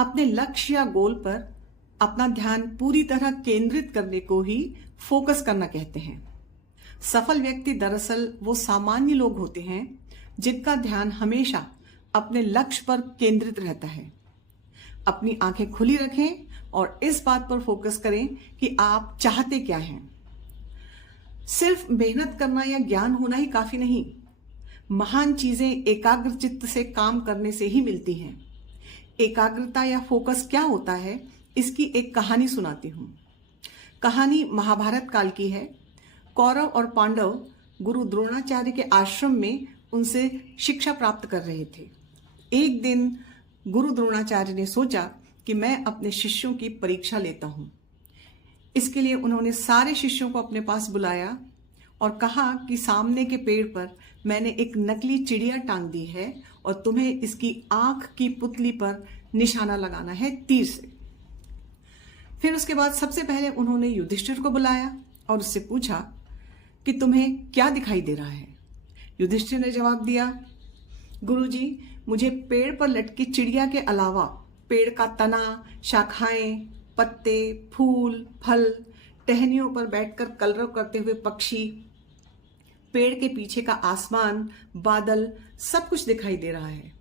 अपने लक्ष्य या गोल पर अपना ध्यान पूरी तरह केंद्रित करने को ही फोकस करना कहते हैं। सफल व्यक्ति दरअसल वो सामान्य लोग होते हैं जिनका ध्यान हमेशा अपने लक्ष्य पर केंद्रित रहता है। अपनी आंखें खुली रखें और इस बात पर फोकस करें कि आप चाहते क्या हैं। सिर्फ मेहनत करना या ज्ञान होना ही काफी नहीं। महान चीजें एकाग्र चित्त से काम करने से ही मिलती हैं। एकाग्रता या फोकस क्या होता है, इसकी एक कहानी सुनाती हूं। कहानी महाभारत काल की है। कौरव और पांडव गुरु द्रोणाचार्य के आश्रम में उनसे शिक्षा प्राप्त कर रहे थे। एक दिन गुरु द्रोणाचार्य ने सोचा कि मैं अपने शिष्यों की परीक्षा लेता हूं। इसके लिए उन्होंने सारे शिष्यों को अपने पास बुलाया और कहा कि सामने के पेड़ पर मैंने एक नकली चिड़िया टांग दी है और तुम्हें इसकी आंख की पुतली पर निशाना लगाना है तीर से। फिर उसके बाद सबसे पहले उन्होंने युधिष्ठिर को बुलाया और उससे पूछा कि तुम्हें क्या दिखाई दे रहा है। युधिष्ठिर ने जवाब दिया, गुरुजी, मुझे पेड़ पर लटकी चिड़िया के अलावा पेड़ का तना, शाखाएं, पत्ते, फूल, फल, टहनियों पर बैठकर कलरव करते हुए पक्षी, पेड़ के पीछे का आसमान, बादल, सब कुछ दिखाई दे रहा है।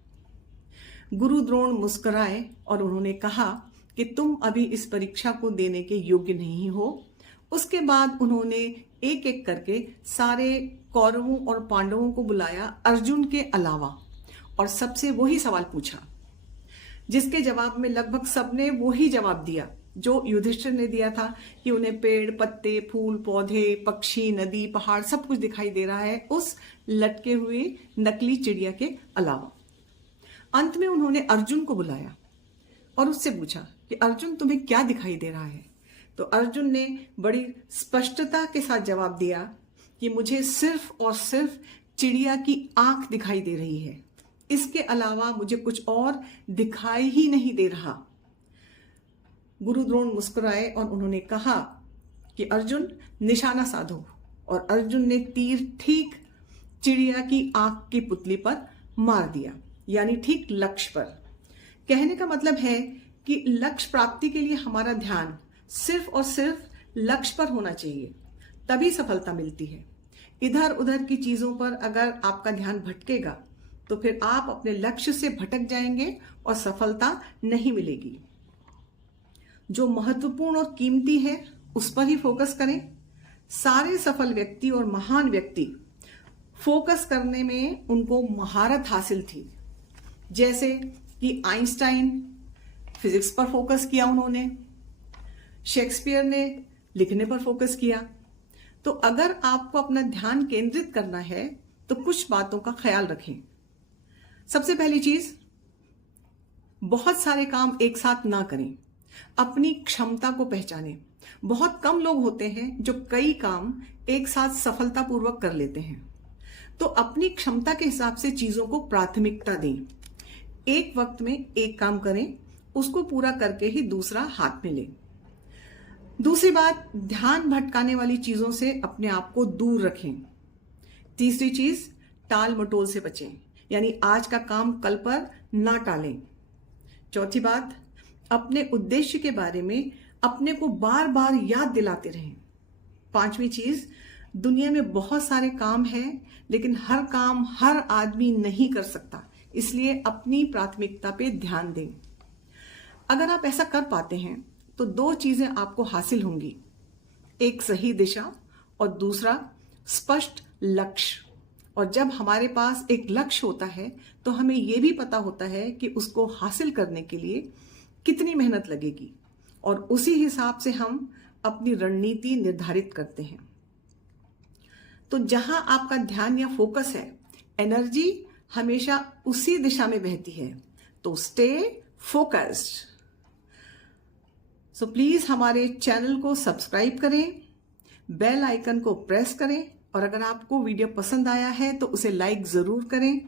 गुरु द्रोण मुस्कुराए और उन्होंने कहा कि तुम अभी इस परीक्षा को देने के योग्य नहीं हो। उसके बाद उन्होंने एक एक करके सारे कौरवों और पांडवों को बुलाया अर्जुन के अलावा और सबसे वही सवाल पूछा, जिसके जवाब में लगभग सबने वही जवाब दिया जो युधिष्ठिर ने दिया था कि उन्हें पेड़, पत्ते, फूल, पौधे, पक्षी, नदी, पहाड़ सब कुछ दिखाई दे रहा है उस लटके हुए नकली चिड़िया के अलावा। अंत में उन्होंने अर्जुन को बुलाया और उससे पूछा कि अर्जुन, तुम्हें क्या दिखाई दे रहा है। तो अर्जुन ने बड़ी स्पष्टता के साथ जवाब दिया कि मुझे सिर्फ और सिर्फ चिड़िया की आंख दिखाई दे रही है, इसके अलावा मुझे कुछ और दिखाई ही नहीं दे रहा। गुरु द्रोण मुस्कुराए और उन्होंने कहा कि अर्जुन, निशाना साधो। और अर्जुन ने तीर ठीक चिड़िया की आंख की पुतली पर मार दिया, यानी ठीक लक्ष्य पर। कहने का मतलब है कि लक्ष्य प्राप्ति के लिए हमारा ध्यान सिर्फ और सिर्फ लक्ष्य पर होना चाहिए, तभी सफलता मिलती है। इधर उधर की चीजों पर अगर आपका ध्यान भटकेगा तो फिर आप अपने लक्ष्य से भटक जाएंगे और सफलता नहीं मिलेगी। जो महत्वपूर्ण और कीमती है उस पर ही फोकस करें। सारे सफल व्यक्ति और महान व्यक्ति फोकस करने में उनको महारत हासिल थी। जैसे कि आइंस्टाइन फिजिक्स पर फोकस किया उन्होंने, शेक्सपियर ने लिखने पर फोकस किया। तो अगर आपको अपना ध्यान केंद्रित करना है तो कुछ बातों का ख्याल रखें। सबसे पहली चीज, बहुत सारे काम एक साथ ना करें। अपनी क्षमता को पहचानें। बहुत कम लोग होते हैं जो कई काम एक साथ सफलतापूर्वक कर लेते हैं। तो अपनी क्षमता के हिसाब से चीजों को प्राथमिकता दें। एक वक्त में एक काम करें, उसको पूरा करके ही दूसरा हाथ में लें। दूसरी बात, ध्यान भटकाने वाली चीजों से अपने आप को दूर रखें। तीसरी चीज, टाल मटोल से बचें, यानी आज का काम कल पर ना टालें। चौथी बात, अपने उद्देश्य के बारे में अपने को बार बार याद दिलाते रहें। पांचवी चीज, दुनिया में बहुत सारे काम हैं लेकिन हर काम हर आदमी नहीं कर सकता, इसलिए अपनी प्राथमिकता पे ध्यान दें। अगर आप ऐसा कर पाते हैं तो दो चीजें आपको हासिल होंगी, एक सही दिशा और दूसरा स्पष्ट लक्ष्य। और जब हमारे पास एक लक्ष्य होता है तो हमें यह भी पता होता है कि उसको हासिल करने के लिए कितनी मेहनत लगेगी और उसी हिसाब से हम अपनी रणनीति निर्धारित करते हैं। तो जहां आपका ध्यान या फोकस है, एनर्जी हमेशा उसी दिशा में बहती है। तो स्टे फोकस्ड। सो प्लीज हमारे चैनल को सब्सक्राइब करें, बेल आइकन को प्रेस करें और अगर आपको वीडियो पसंद आया है तो उसे लाइक जरूर करें।